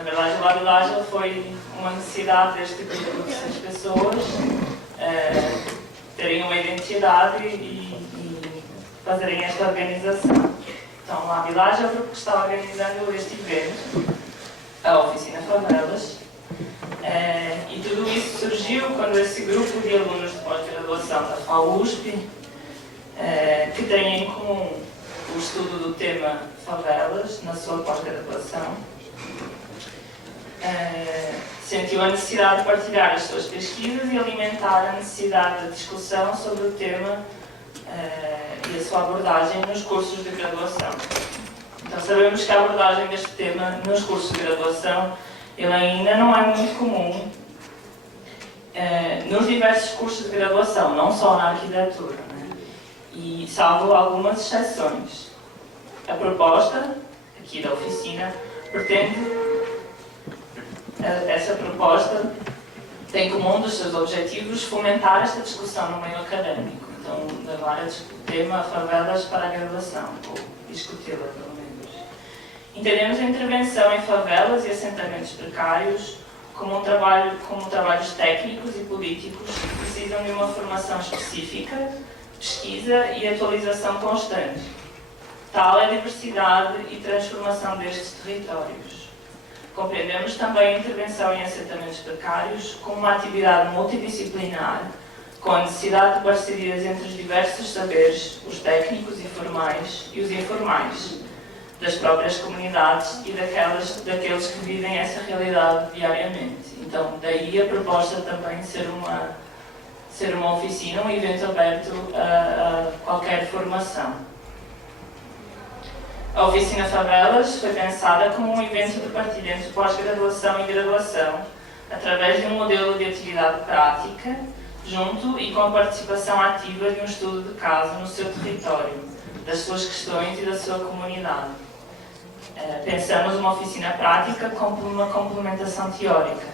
Na verdade, o Lab Ágil foi uma necessidade deste grupo de 6 pessoas terem uma identidade e fazerem esta organização. Então, o Lab Ágil é o grupo que está organizando este evento, a Oficina Favelas, e tudo isso surgiu quando esse grupo de alunos de pós-graduação da FAUSP, que tem em comum o estudo do tema favelas na sua pós-graduação, sentiu a necessidade de partilhar as suas pesquisas e alimentar a necessidade de discussão sobre o tema e a sua abordagem nos cursos de graduação. Então, sabemos que a abordagem deste tema nos cursos de graduação ele ainda não é muito comum nos diversos cursos de graduação, não só na arquitetura, né? E salvo algumas exceções. A proposta aqui da oficina pretende, essa proposta tem como um dos seus objetivos fomentar esta discussão no meio académico. Então, levar o tema favelas para a graduação, ou discuti-la pelo menos. Entendemos a intervenção em favelas e assentamentos precários como trabalhos técnicos e políticos que precisam de uma formação específica, pesquisa e atualização constante. Tal é a diversidade e transformação destes territórios. Compreendemos também a intervenção em assentamentos precários como uma atividade multidisciplinar, com a necessidade de parcerias entre os diversos saberes, os técnicos e formais e os informais, das próprias comunidades e daqueles que vivem essa realidade diariamente. Então, daí a proposta também ser uma oficina, um evento aberto a qualquer formação. A Oficina Favelas foi pensada como um evento de partilha entre pós-graduação e graduação, através de um modelo de atividade prática, junto e com a participação ativa de um estudo de caso no seu território, das suas questões e da sua comunidade. Pensamos uma oficina prática com uma complementação teórica.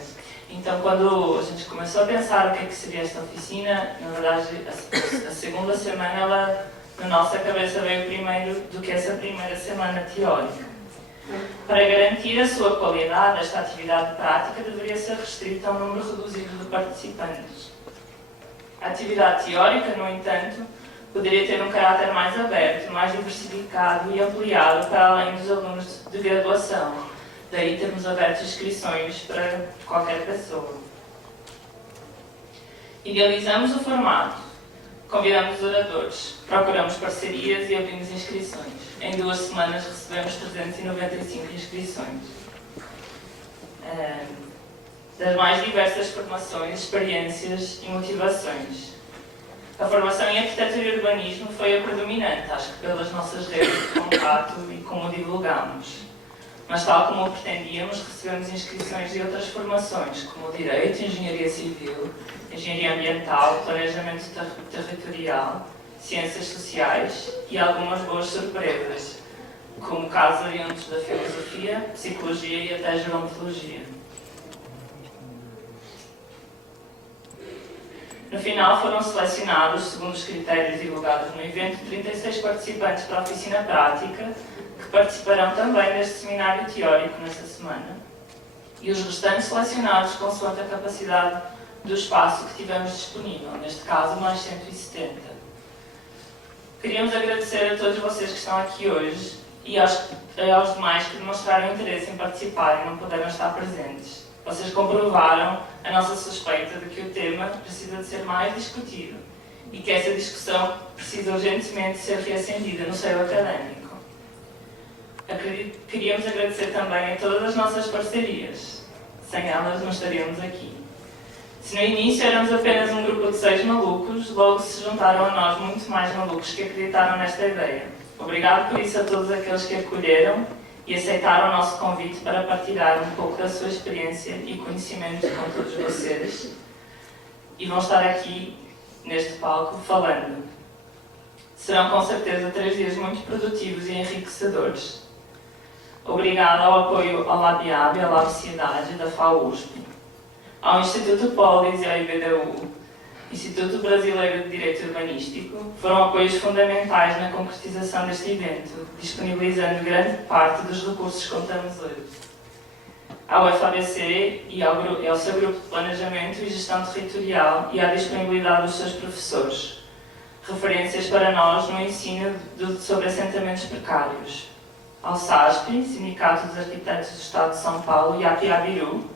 Então, quando a gente começou a pensar o que seria esta oficina, na verdade, a segunda semana, na nossa cabeça veio primeiro do que essa primeira semana teórica. Para garantir a sua qualidade, esta atividade prática deveria ser restrita a um número reduzido de participantes. A atividade teórica, no entanto, poderia ter um caráter mais aberto, mais diversificado e ampliado para além dos alunos de graduação. Daí temos aberto inscrições para qualquer pessoa. Idealizamos o formato, convidamos oradores, procuramos parcerias e abrimos inscrições. Em 2 semanas recebemos 395 inscrições. Das mais diversas formações, experiências e motivações. A formação em arquitetura e urbanismo foi a predominante, acho que pelas nossas redes de contato e como divulgamos. Mas, tal como o pretendíamos, recebemos inscrições de outras formações, como Direito, Engenharia Civil, Engenharia Ambiental, Planejamento Territorial, Ciências Sociais e algumas boas surpresas, como casos oriundos da Filosofia, Psicologia e até Gerontologia. No final, foram selecionados, segundo os critérios divulgados no evento, 36 participantes para a oficina prática, que participarão também deste seminário teórico nesta semana, e os restantes selecionados consoante a capacidade do espaço que tivemos disponível, neste caso mais 170. Queríamos agradecer a todos vocês que estão aqui hoje e aos demais que demonstraram interesse em participar e não puderam estar presentes. Vocês comprovaram a nossa suspeita de que o tema precisa de ser mais discutido e que essa discussão precisa urgentemente ser reacendida no seio académico. Queríamos agradecer também a todas as nossas parcerias. Sem elas não estaríamos aqui. Se no início éramos apenas um grupo de 6 malucos, logo se juntaram a nós muito mais malucos que acreditaram nesta ideia. Obrigado por isso a todos aqueles que acolheram e aceitaram o nosso convite para partilhar um pouco da sua experiência e conhecimento com todos vocês. E vão estar aqui, neste palco, falando. Serão com certeza 3 dias muito produtivos e enriquecedores. Obrigada ao apoio ao LabIAB e à Labcidade da FAUSP, ao Instituto Polis e à IBDU, Instituto Brasileiro de Direito Urbanístico, foram apoios fundamentais na concretização deste evento, disponibilizando grande parte dos recursos que contamos hoje. ao FABC e ao seu grupo de planejamento e gestão territorial e à disponibilidade dos seus professores. Referências para nós no ensino sobre assentamentos precários. Ao SASP, Sindicato dos Arquitetos do Estado de São Paulo, e à Piabiru,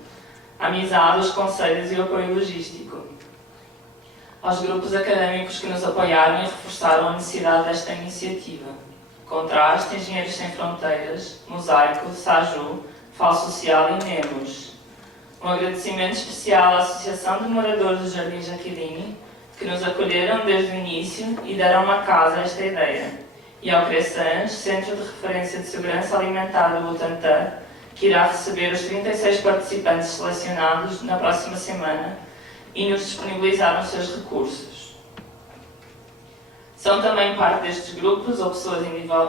amizade, os conselhos e o apoio logístico. Aos grupos académicos que nos apoiaram e reforçaram a necessidade desta iniciativa. Contraste, Engenheiros Sem Fronteiras, Mosaico, SAJU, FAO Social e NEMOS. Um agradecimento especial à Associação de Moradores do Jardim Jaqueline, que nos acolheram desde o início e deram uma casa a esta ideia. E ao CRESANS, Centro de Referência de Segurança Alimentar do Butantã, que irá receber os 36 participantes selecionados na próxima semana e nos disponibilizaram os seus recursos. São também parte destes grupos, ou pessoas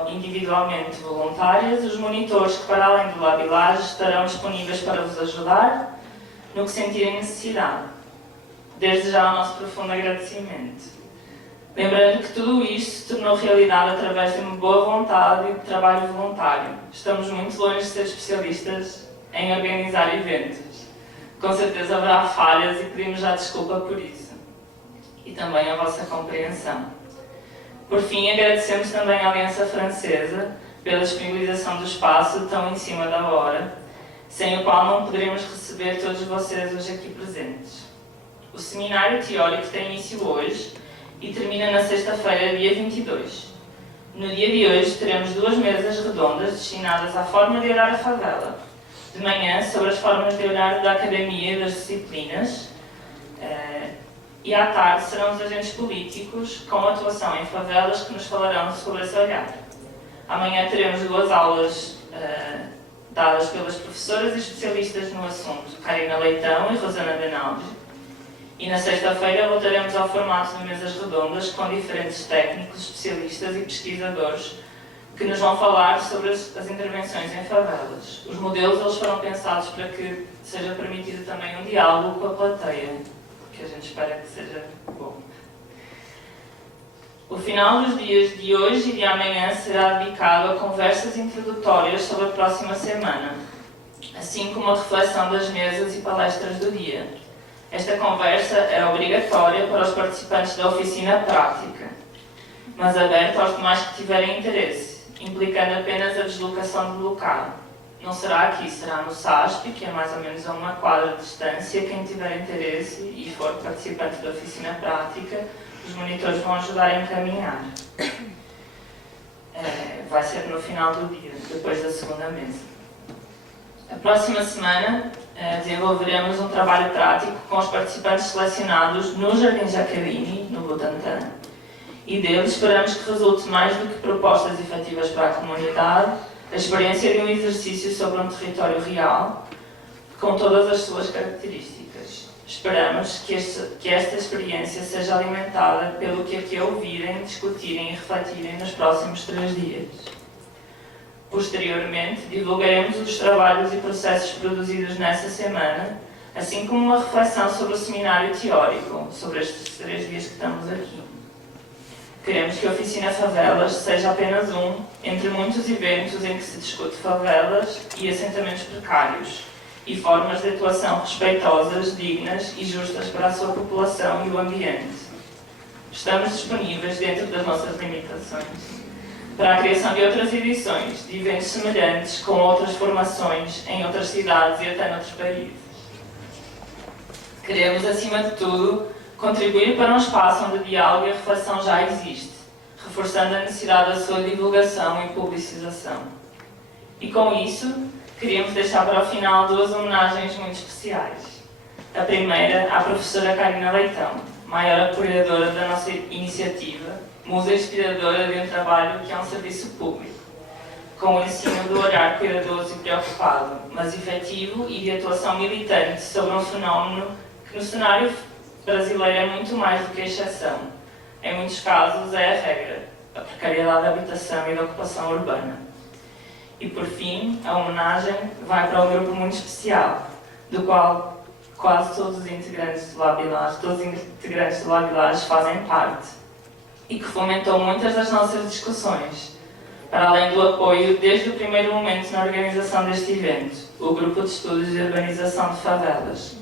individualmente voluntárias, os monitores que, para além do Labilage, estarão disponíveis para vos ajudar no que sentirem necessidade. Desde já o nosso profundo agradecimento. Lembrando que tudo isto se tornou realidade através de uma boa vontade e de trabalho voluntário. Estamos muito longe de ser especialistas em organizar eventos. Com certeza haverá falhas e pedimos já desculpa por isso. E também a vossa compreensão. Por fim, agradecemos também à Aliança Francesa pela disponibilização do espaço tão em cima da hora, sem o qual não poderíamos receber todos vocês hoje aqui presentes. O seminário teórico tem início hoje e termina na sexta-feira, dia 22. No dia de hoje teremos 2 mesas redondas destinadas à forma de olhar a favela. De manhã, sobre as formas de olhar da academia e das disciplinas, e à tarde serão os agentes políticos com atuação em favelas que nos falarão sobre esse olhar. Amanhã teremos 2 aulas dadas pelas professoras e especialistas no assunto, Karina Leitão e Rosana Benaldi. E na sexta-feira voltaremos ao formato de mesas redondas com diferentes técnicos, especialistas e pesquisadores que nos vão falar sobre as intervenções em favelas. Os modelos eles foram pensados para que seja permitido também um diálogo com a plateia, que a gente espera que seja bom. O final dos dias de hoje e de amanhã será dedicado a conversas introdutórias sobre a próxima semana, assim como a reflexão das mesas e palestras do dia. Esta conversa é obrigatória para os participantes da oficina prática, mas aberta aos demais que tiverem interesse, implicando apenas a deslocação do local. Não será aqui, será no SASP, que é mais ou menos a 1 quadra de distância. Quem tiver interesse e for participante da oficina prática, os monitores vão ajudar a encaminhar. Vai ser no final do dia, depois da segunda mesa. A próxima semana desenvolveremos um trabalho prático com os participantes selecionados no Jardim Jaqueline, no Butantã, e deles esperamos que resulte mais do que propostas efetivas para a comunidade, a experiência de um exercício sobre um território real, com todas as suas características. Esperamos que esta experiência seja alimentada pelo que aqui ouvirem, discutirem e refletirem nos próximos 3 dias. Posteriormente, divulgaremos os trabalhos e processos produzidos nessa semana, assim como uma reflexão sobre o seminário teórico, sobre estes 3 dias que estamos aqui. Queremos que a Oficina Favelas seja apenas um entre muitos eventos em que se discute favelas e assentamentos precários e formas de atuação respeitosas, dignas e justas para a sua população e o ambiente. Estamos disponíveis, dentro das nossas limitações, para a criação de outras edições de eventos semelhantes com outras formações em outras cidades e até noutros países. Queremos, acima de tudo, contribuir para um espaço onde o diálogo e a reflexão já existe, reforçando a necessidade da sua divulgação e publicização. E com isso, queríamos deixar para o final 2 homenagens muito especiais. A primeira à professora Karina Leitão, maior apoiadora da nossa iniciativa, musa inspiradora de um trabalho que é um serviço público, com o ensino do olhar cuidadoso e preocupado, mas efetivo e de atuação militante sobre um fenómeno que no cenário brasileiro é muito mais do que a exceção. Em muitos casos é a regra, a precariedade da habitação e da ocupação urbana. E por fim, a homenagem vai para um grupo muito especial, do qual quase todos os integrantes do Labilage fazem parte, e que fomentou muitas das nossas discussões, Para além do apoio desde o primeiro momento na organização deste evento, o Grupo de Estudos de Urbanização de Favelas,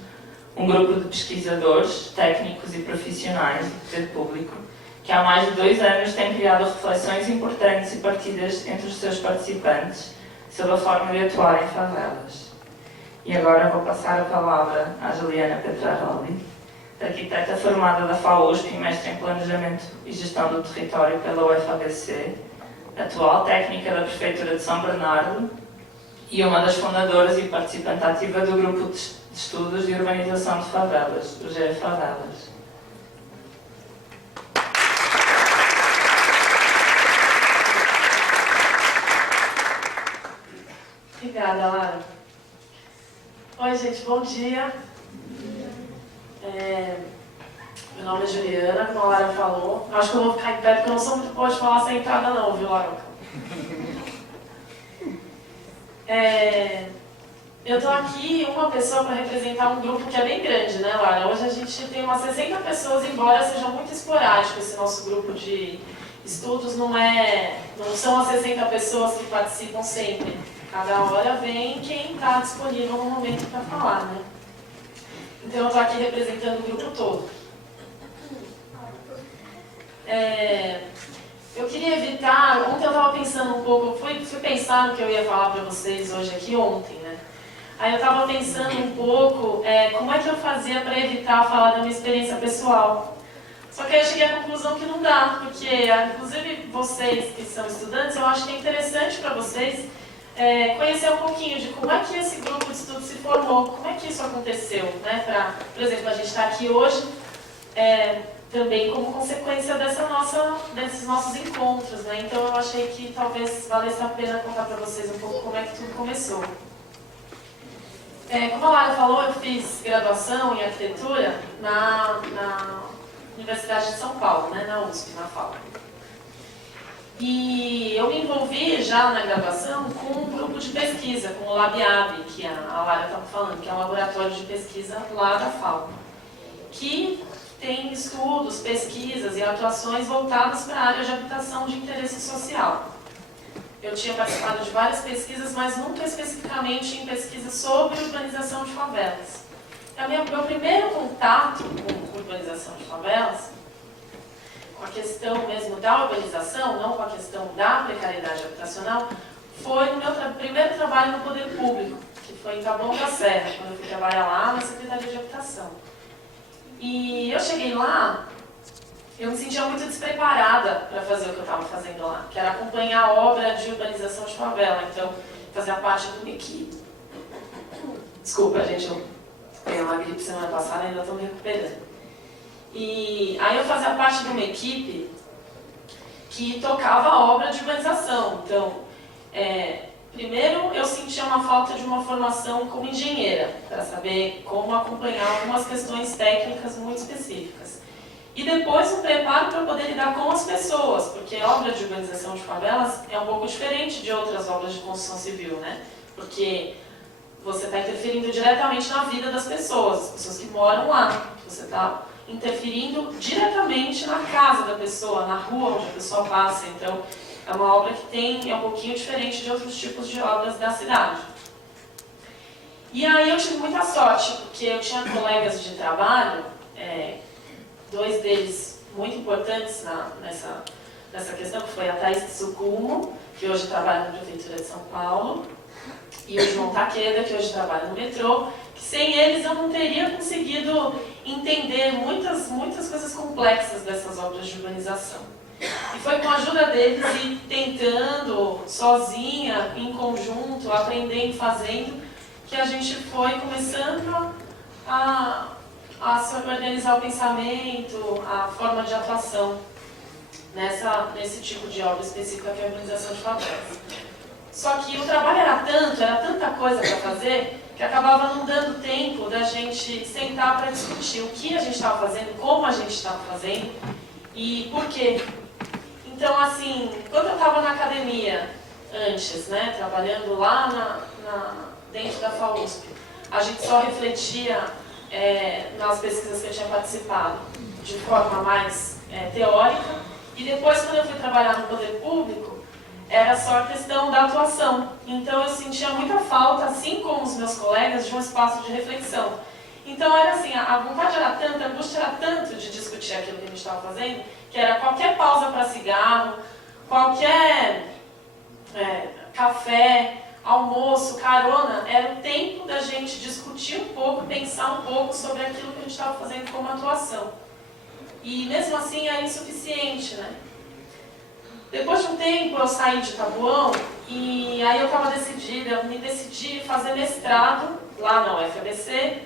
um grupo de pesquisadores, técnicos e profissionais do poder público, que há mais de 2 anos tem criado reflexões importantes e partilhas entre os seus participantes sobre a forma de atuar em favelas. E agora vou passar a palavra à Juliana Petraroli, arquiteta formada da FAUSP e mestre em Planejamento e Gestão do Território pela UFABC, atual técnica da Prefeitura de São Bernardo e uma das fundadoras e participante ativa do Grupo de Estudos de Urbanização de Favelas, o GEFavelas. Obrigada, Lara. Oi, gente, bom dia. Meu nome é Juliana, como a Lara falou. Acho que eu vou ficar em pé porque eu não sou muito boa de falar sentada não, viu, Lara? Eu estou aqui uma pessoa para representar um grupo que é bem grande, né, Lara? Hoje a gente tem umas 60 pessoas, embora seja muito esporádico esse nosso grupo de estudos, não são as 60 pessoas que participam sempre. Cada hora vem quem está disponível no momento para falar, né? Então eu estou aqui representando o grupo todo. Eu queria evitar, ontem eu estava pensando um pouco, fui pensar no que eu ia falar para vocês hoje aqui ontem, né? Aí eu estava pensando um pouco como é que eu fazia para evitar falar da minha experiência pessoal. Só que aí eu cheguei à conclusão que não dá, porque inclusive vocês que são estudantes, eu acho que é interessante para vocês conhecer um pouquinho de como é que esse grupo de estudo se formou, como é que isso aconteceu, né? Por exemplo, a gente está aqui hoje também como consequência desses nossos encontros, né? Então eu achei que talvez valesse a pena contar para vocês um pouco como é que tudo começou. Como a Lara falou, eu fiz graduação em arquitetura na Universidade de São Paulo, né? Na USP, na FAU. E eu me envolvi já na graduação com um grupo de pesquisa, com o LabAB, que a Lara estava falando, que é um laboratório de pesquisa lá da FAO, que tem estudos, pesquisas e atuações voltadas para a área de habitação de interesse social. Eu tinha participado de várias pesquisas, mas nunca especificamente em pesquisas sobre urbanização de favelas. Meu primeiro contato com urbanização de favelas, com a questão mesmo da urbanização, não com a questão da precariedade habitacional, foi no meu primeiro trabalho no poder público, que foi em Taboão da Serra, quando eu fui trabalhar lá na Secretaria de Habitação. E eu cheguei lá, eu me sentia muito despreparada para fazer o que eu estava fazendo lá, que era acompanhar a obra de urbanização de favela, então fazia parte de uma equipe. Desculpa, gente, eu ganhei uma gripe semana passada e ainda estou me recuperando. E aí eu fazia parte de uma equipe que tocava a obra de urbanização. Então, primeiro eu sentia uma falta de uma formação como engenheira, para saber como acompanhar algumas questões técnicas muito específicas. E depois um preparo para poder lidar com as pessoas, porque a obra de urbanização de favelas é um pouco diferente de outras obras de construção civil, né? Porque você está interferindo diretamente na vida das pessoas, as pessoas que moram lá. Você está interferindo diretamente na casa da pessoa, na rua onde a pessoa passa. Então, é uma obra que é um pouquinho diferente de outros tipos de obras da cidade. E aí eu tive muita sorte, porque eu tinha colegas de trabalho, 2 deles muito importantes nessa questão, que foi a Thaís Tsukumo, que hoje trabalha na Prefeitura de São Paulo, e o João Takeda, que hoje trabalha no metrô, que sem eles eu não teria conseguido entender muitas coisas complexas dessas obras de urbanização. E foi com a ajuda deles e tentando, sozinha, em conjunto, aprendendo, fazendo, que a gente foi começando a se organizar o pensamento, a forma de atuação nesse tipo de obra específica que é a urbanização de favelas. Só que o trabalho era tanta coisa para fazer, que acabava não dando tempo da gente sentar para discutir o que a gente estava fazendo, como a gente estava fazendo e por quê. Então, assim, quando eu estava na academia, antes, né, trabalhando lá dentro da FAUSP, a gente só refletia nas pesquisas que eu tinha participado de forma mais teórica, e depois, quando eu fui trabalhar no poder público, era só a questão da atuação. Então eu sentia muita falta, assim como os meus colegas, de um espaço de reflexão. Então era assim, a vontade era tanta, a angústia era tanto de discutir aquilo que a gente estava fazendo, que era qualquer pausa para cigarro, qualquer café, almoço, carona, era o tempo da gente discutir um pouco, pensar um pouco sobre aquilo que a gente estava fazendo como atuação. E mesmo assim era insuficiente, né? Depois de um tempo eu saí de Taboão e aí eu estava decidida, eu me decidi fazer mestrado lá na UFABC,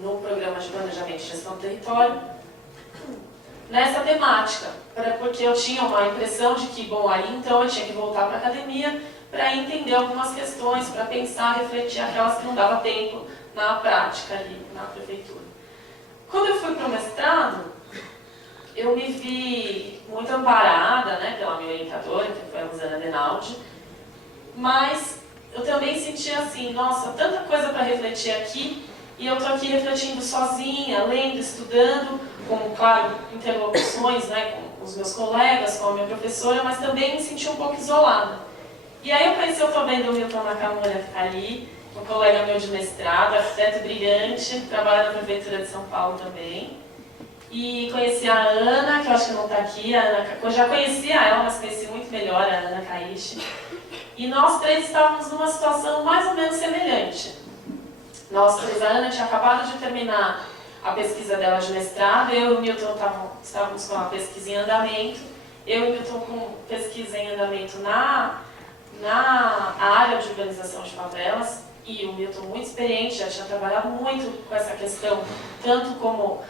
no programa de planejamento e gestão do território, nessa temática, porque eu tinha uma impressão de que, bom, aí então eu tinha que voltar para a academia para entender algumas questões, para pensar, refletir aquelas que não dava tempo na prática ali, na prefeitura. Quando eu fui para o mestrado, eu me vi muito amparada, né, pela minha orientadora, que foi a Rosana Denaldi, mas eu também sentia assim, nossa, tanta coisa para refletir aqui, e eu estou aqui refletindo sozinha, lendo, estudando, com, claro, interlocuções, né, com os meus colegas, com a minha professora, mas também me senti um pouco isolada. E aí eu conheci o Tobendo Milton Nakamura, que está ali, um colega meu de mestrado, arquiteto brilhante, trabalha na Prefeitura de São Paulo também. E conheci a Ana, que eu acho que não está aqui, eu já conhecia ela, mas conheci muito melhor a Ana Caixe. E nós três estávamos numa situação mais ou menos semelhante. Nós três, a Ana tinha acabado de terminar a pesquisa dela de mestrado, eu e o Milton estávamos com a pesquisa em andamento, eu e o Milton com pesquisa em andamento na área de urbanização de favelas, e o Milton muito experiente, já tinha trabalhado muito com essa questão, tanto como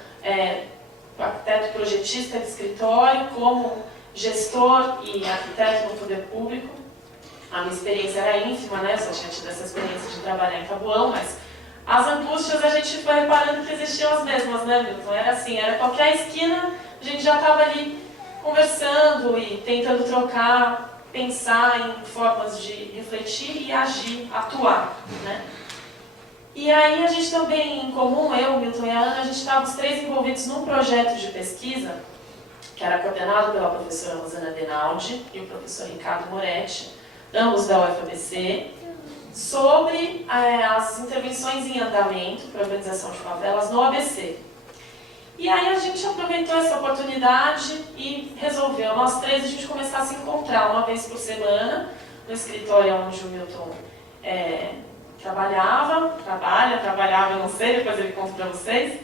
arquiteto projetista de escritório, como gestor e arquiteto no poder público. A minha experiência era ínfima, né? Eu só tinha tido essa experiência de trabalhar em Taboão, mas as angústias a gente foi reparando que existiam as mesmas, né, Milton? Era assim, era qualquer esquina, a gente já estava ali conversando e tentando trocar, pensar em formas de refletir e agir, atuar, né? E aí a gente também, em comum, eu, o Milton e a Ana, a gente estava os três envolvidos num projeto de pesquisa, que era coordenado pela professora Rosana Denaldi e o professor Ricardo Moretti, ambos da UFABC, sobre as intervenções em andamento para a urbanização de favelas no ABC. E aí a gente aproveitou essa oportunidade e resolveu, nós três, a gente começar a se encontrar uma vez por semana, no escritório onde o Milton trabalhava, eu não sei, depois ele conta para vocês,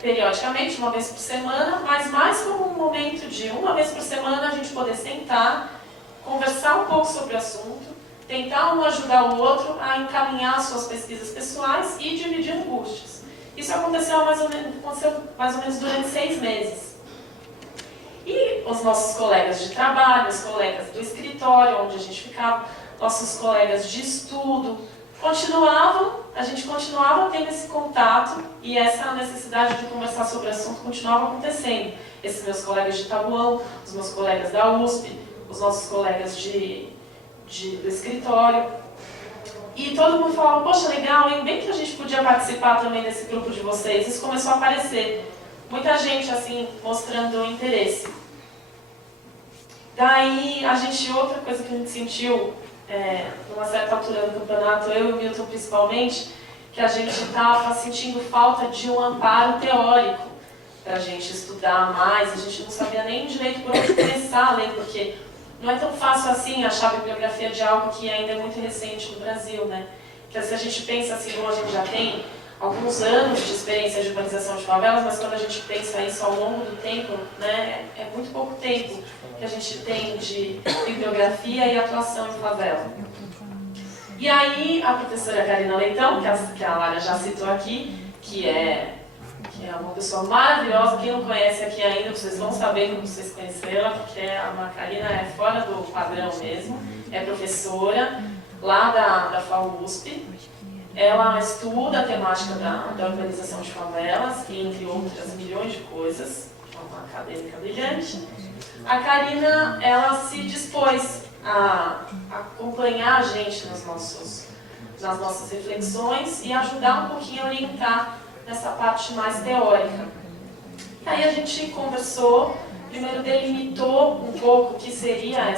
periodicamente, uma vez por semana, mas mais como um momento de uma vez por semana a gente poder sentar, conversar um pouco sobre o assunto, tentar um ajudar o outro a encaminhar suas pesquisas pessoais e dividir angústias. Isso aconteceu mais ou menos durante 6 meses. E os nossos colegas de trabalho, os colegas do escritório onde a gente ficava, nossos colegas de estudo, a gente continuava tendo esse contato e essa necessidade de conversar sobre o assunto continuava acontecendo. Esses meus colegas de Taboão, os meus colegas da USP, os nossos colegas do escritório. E todo mundo falava, poxa, legal, hein? Bem que a gente podia participar também desse grupo de vocês. Isso começou a aparecer. Muita gente, assim, mostrando interesse. Daí, outra coisa que a gente sentiu, numa certa altura do campeonato, eu e o Milton principalmente, que a gente estava sentindo falta de um amparo teórico para a gente estudar mais. A gente não sabia nem direito por onde começar a ler, porque não é tão fácil assim achar a bibliografia de algo que ainda é muito recente no Brasil, né? Porque se a gente pensa assim, bom, a gente já tem alguns anos de experiência de urbanização de favelas, mas quando a gente pensa isso ao longo do tempo, né, é muito pouco tempo que a gente tem de bibliografia e atuação em favela. E aí a professora Karina Leitão, que a Lara já citou aqui, que é uma pessoa maravilhosa, quem não conhece aqui ainda, vocês vão saber quando vocês conheceram, porque a Karina é fora do padrão mesmo, é professora lá da FAU-USP, ela estuda a temática da urbanização de favelas, entre outras milhões de coisas, é uma acadêmica brilhante. A Karina, ela se dispôs a acompanhar a gente nas nossas reflexões e ajudar um pouquinho a orientar nessa parte mais teórica. Aí a gente conversou primeiro delimitou um pouco o que seria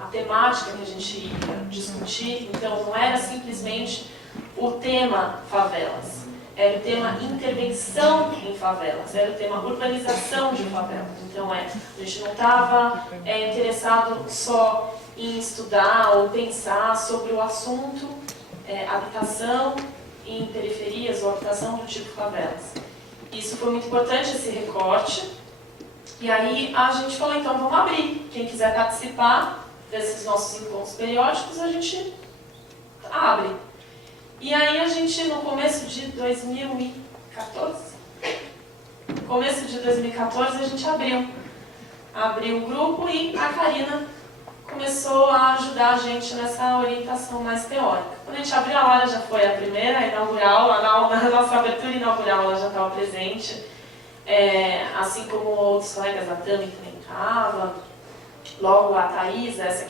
a temática que a gente ia discutir. Então, não era simplesmente o tema favelas, era o tema intervenção em favelas, era o tema urbanização de favelas. Então, a gente não estava interessado só em estudar ou pensar sobre o assunto habitação em periferias ou habitação do tipo favelas. Isso foi muito importante, esse recorte. E aí a gente falou, então vamos abrir. Quem quiser participar desses nossos encontros periódicos, a gente abre. E aí a gente, no começo de 2014, a gente abriu o grupo e a Karina começou a ajudar a gente nessa orientação mais teórica. Quando a gente abriu a Lara, já foi a primeira, a inaugural, na nossa abertura inaugural ela já estava presente, assim como outros colegas, a Tami também estava, logo a Thaís, essa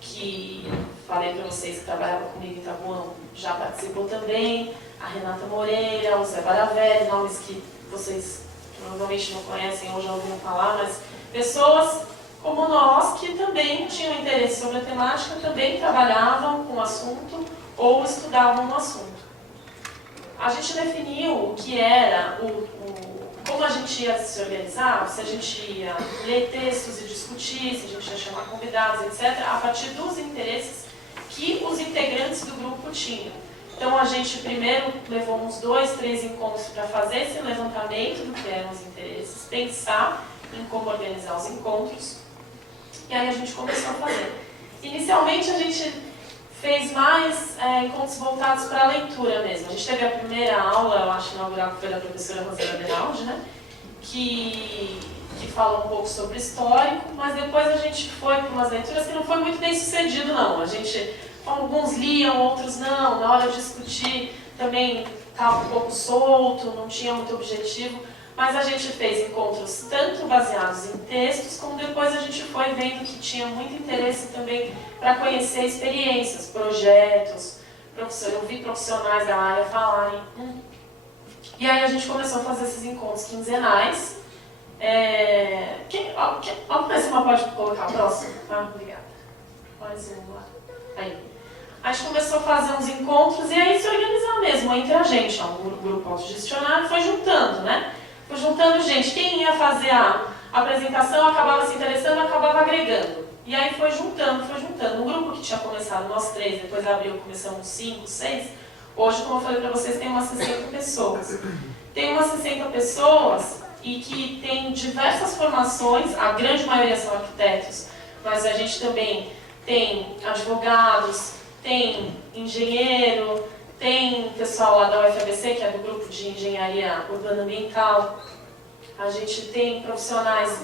que falei para vocês que trabalhava comigo em Itapuã, já participou também, a Renata Moreira, o Zé Baravelli, nomes que vocês provavelmente não conhecem ou já ouviram falar, mas pessoas como nós, que também tinham interesse sobre a temática, também trabalhavam com o assunto ou estudavam o assunto. A gente definiu o que era, como a gente ia se organizar, se a gente ia ler textos e discutir, se a gente ia chamar convidados, etc., a partir dos interesses que os integrantes do grupo tinham. Então, a gente primeiro levou uns 2, 3 encontros para fazer esse levantamento do que eram os interesses, pensar em como organizar os encontros. E aí a gente começou a fazer. Inicialmente a gente fez mais encontros voltados para a leitura mesmo. A gente teve a primeira aula, eu acho, inaugural, que foi da professora Rosana Benaldi, né? Que fala um pouco sobre histórico, mas depois a gente foi para umas leituras que não foi muito bem sucedido, não. Alguns liam, outros não. Na hora de discutir também estava um pouco solto, não tinha muito objetivo. Mas a gente fez encontros tanto baseados em textos, como depois a gente foi vendo que tinha muito interesse também para conhecer experiências, projetos, eu vi profissionais da área falarem. E aí a gente começou a fazer esses encontros quinzenais. Alguma cima pode colocar o próximo? Ah, obrigada. Mais um lá. Aí. A gente começou a fazer uns encontros e aí se organizar mesmo entre a gente. Um grupo autogestionário foi juntando, né? Foi juntando gente. Quem ia fazer a apresentação acabava se interessando, acabava agregando. E aí foi juntando. Um grupo que tinha começado, nós 3, depois abriu, começamos 5, 6. Hoje, como eu falei para vocês, tem umas 60 pessoas. Tem umas 60 pessoas e que tem diversas formações, a grande maioria são arquitetos, mas a gente também tem advogados, tem engenheiro, tem pessoal lá da UFABC, que é do grupo de engenharia urbana ambiental. A gente tem profissionais,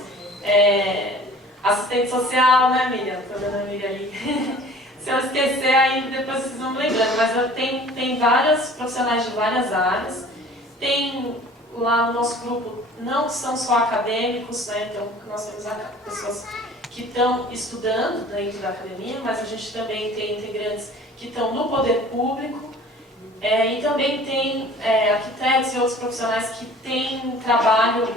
assistente social, né, Miriam? Estou dando a Miriam ali. Se eu esquecer, aí depois vocês vão me lembrando. Mas tem vários profissionais de várias áreas. Tem lá no nosso grupo, não são só acadêmicos, né? Então nós temos pessoas que estão estudando dentro da academia, mas a gente também tem integrantes que estão no poder público. E também tem arquitetos e outros profissionais que têm trabalho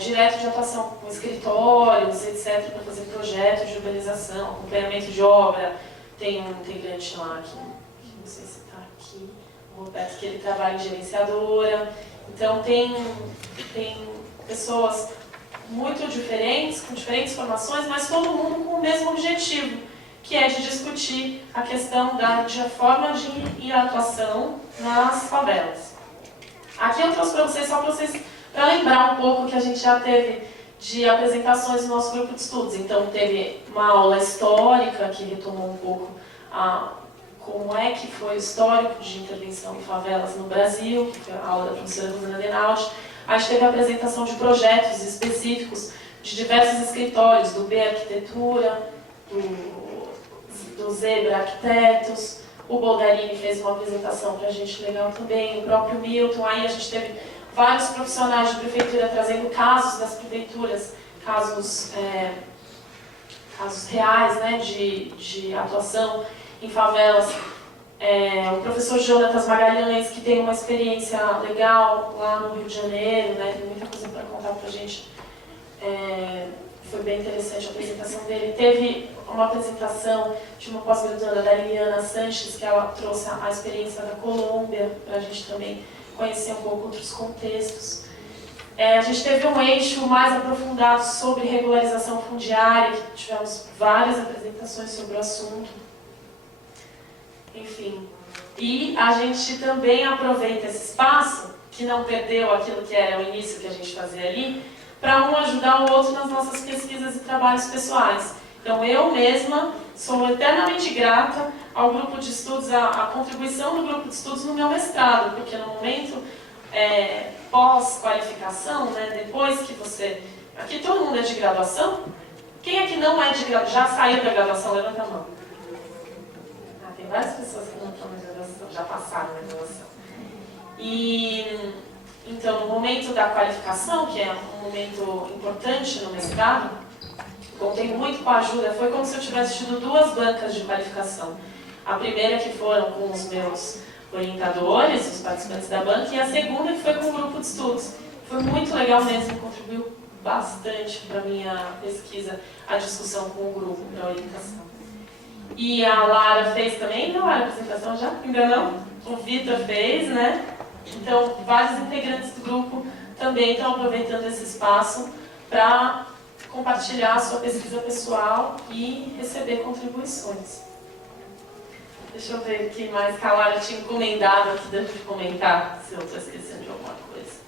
direto de atuação com escritórios, etc., para fazer projetos de urbanização, acompanhamento de obra. Tem um integrante lá que não sei se está aqui, o Roberto, que ele trabalha em gerenciadora. Então tem pessoas muito diferentes, com diferentes formações, mas todo mundo com o mesmo objetivo, que é de discutir a questão da forma de ir à atuação nas favelas. Aqui eu trouxe para vocês, só para lembrar um pouco que a gente já teve de apresentações no nosso grupo de estudos. Então teve uma aula histórica que retomou um pouco como é que foi o histórico de intervenção em favelas no Brasil, que foi a aula da professora Rosana Benaldi. A gente teve a apresentação de projetos específicos de diversos escritórios, do B Arquitetura, do Zebra Arquitetos. O Boldarini fez uma apresentação para a gente legal também, o próprio Milton. Aí a gente teve vários profissionais de prefeitura trazendo casos das prefeituras, casos reais, né, de atuação em favelas. o professor Jonatas Magalhães, que tem uma experiência legal lá no Rio de Janeiro, né, tem muita coisa para contar para a gente. Foi bem interessante a apresentação dele. Teve uma apresentação de uma pós-graduanda da Liliana Sanches, que ela trouxe a experiência da Colômbia, para a gente também conhecer um pouco outros contextos. A gente teve um eixo mais aprofundado sobre regularização fundiária, que tivemos várias apresentações sobre o assunto. Enfim. E a gente também aproveita esse espaço, que não perdeu aquilo que era o início que a gente fazia ali, para um ajudar o outro nas nossas pesquisas e trabalhos pessoais. Então, eu mesma sou eternamente grata ao grupo de estudos, à contribuição do grupo de estudos no meu mestrado, porque no momento pós-qualificação, né, depois que você... Aqui todo mundo é de graduação? Quem é que não é de graduação? Já saiu da graduação? Levanta a mão. Tem várias pessoas que não estão na graduação, já passaram na graduação. E, então, no momento da qualificação, que é um momento importante no mestrado, contei muito com a ajuda, foi como se eu tivesse tido 2 bancas de qualificação. A primeira que foram com os meus orientadores, os participantes da banca, e a segunda que foi com o grupo de estudos. Foi muito legal mesmo, contribuiu bastante para a minha pesquisa, a discussão com o grupo para a orientação. E a Lara fez também, não era a apresentação já? Ainda não? O Vitor fez, né? Então, vários integrantes do grupo também estão aproveitando esse espaço para compartilhar a sua pesquisa pessoal e receber contribuições. Deixa eu ver aqui mais que a Lara tinha encomendado aqui dentro de comentar, se eu estou esquecendo de alguma coisa.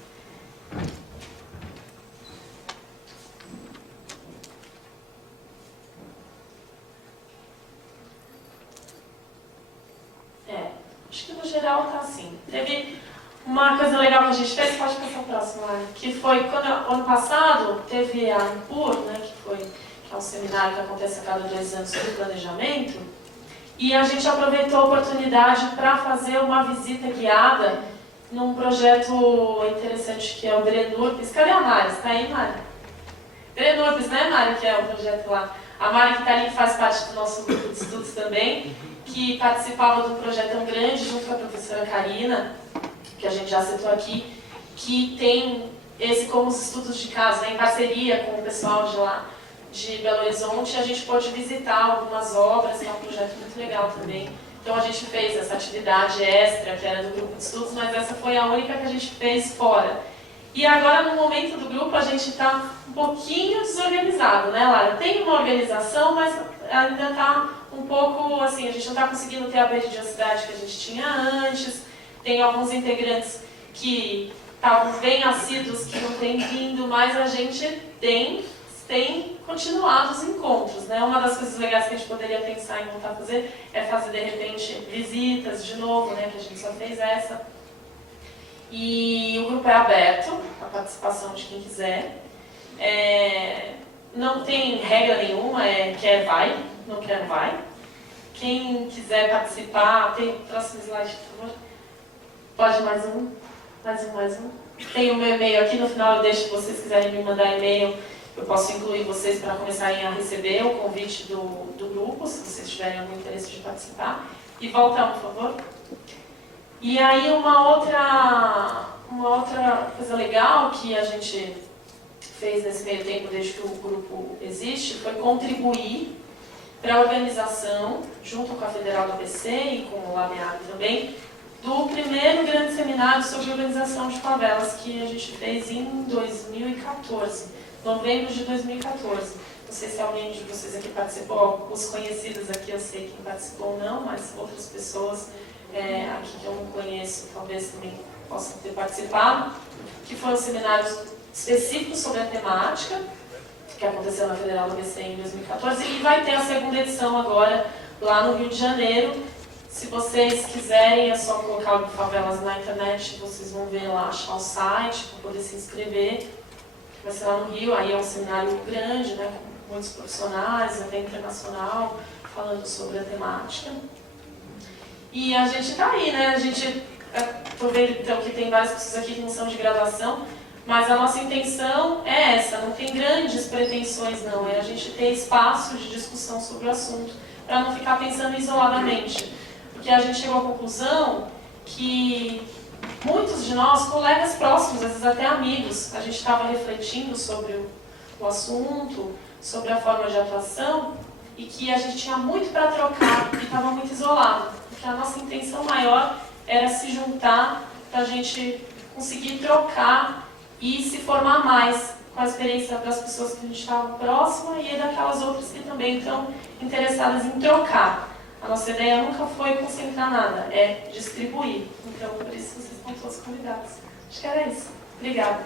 Acho que no geral está assim. Teve uma coisa legal que a gente fez, pode passar a próxima, que foi quando ano passado teve a Impur, né, que é um seminário que acontece a cada 2 anos sobre planejamento, e a gente aproveitou a oportunidade para fazer uma visita guiada num projeto interessante que é o Drenurpes. Cadê a Mari? Está aí, Mari? Drenurpes, né, Mari, que é o projeto lá. A Mari que está ali, que faz parte do nosso grupo de estudos também, que participava de um projeto tão grande junto com a professora Karina, que a gente já citou aqui, que tem esse como os estudos de caso, né, em parceria com o pessoal de lá de Belo Horizonte, a gente pôde visitar algumas obras, que é um projeto muito legal também. Então a gente fez essa atividade extra, que era do grupo de estudos, mas essa foi a única que a gente fez fora. E agora, no momento do grupo, a gente está um pouquinho desorganizado, né, Lara? Tem uma organização, mas ainda está um pouco assim, a gente não está conseguindo ter a periodicidade que a gente tinha antes. Tem alguns integrantes que estavam bem assíduos, que não têm vindo, mas a gente tem continuado os encontros, né? Uma das coisas legais que a gente poderia pensar em voltar a fazer é fazer, de repente, visitas de novo, né? Que a gente só fez essa. E o grupo é aberto à participação de quem quiser. Não tem regra nenhuma, quer vai, não quer vai. Quem quiser participar, tem o próximo slide, por favor. Pode mais um. Tem o meu e-mail aqui, no final eu deixo, se vocês quiserem me mandar e-mail, eu posso incluir vocês para começarem a receber o convite do grupo, se vocês tiverem algum interesse de participar. E volta, por favor. E aí uma outra coisa legal que a gente fez nesse meio tempo, desde que o grupo existe, foi contribuir para a organização, junto com a Federal do ABC e com o LABEAB também, do primeiro grande seminário sobre organização de favelas que a gente fez em 2014, novembro de 2014. Não sei se alguém de vocês aqui participou, os conhecidos aqui eu sei quem participou ou não, mas outras pessoas aqui que eu não conheço talvez também possam ter participado, que foi um seminário específico sobre a temática, que aconteceu na Federal do ABC em 2014, e vai ter a segunda edição agora lá no Rio de Janeiro. Se vocês quiserem, é só colocar o Favelas na internet, vocês vão ver lá, achar o site para poder se inscrever. Vai ser lá no Rio, aí é um seminário grande, né, com muitos profissionais, até internacional, falando sobre a temática. E a gente está aí, né? Estou vendo então, que tem várias pessoas aqui que não são de graduação, mas a nossa intenção é essa, não tem grandes pretensões não, é a gente ter espaço de discussão sobre o assunto, para não ficar pensando isoladamente. porque a gente chegou à conclusão que muitos de nós, colegas próximos, às vezes até amigos, a gente estava refletindo sobre o assunto, sobre a forma de atuação, e que a gente tinha muito para trocar e estava muito isolado. Porque a nossa intenção maior era se juntar para a gente conseguir trocar e se formar mais com a experiência das pessoas que a gente estava próxima e daquelas outras que também estão interessadas em trocar. A nossa ideia nunca foi concentrar nada, é distribuir. Então, por isso vocês estão todos convidados. Acho que era isso. Obrigada.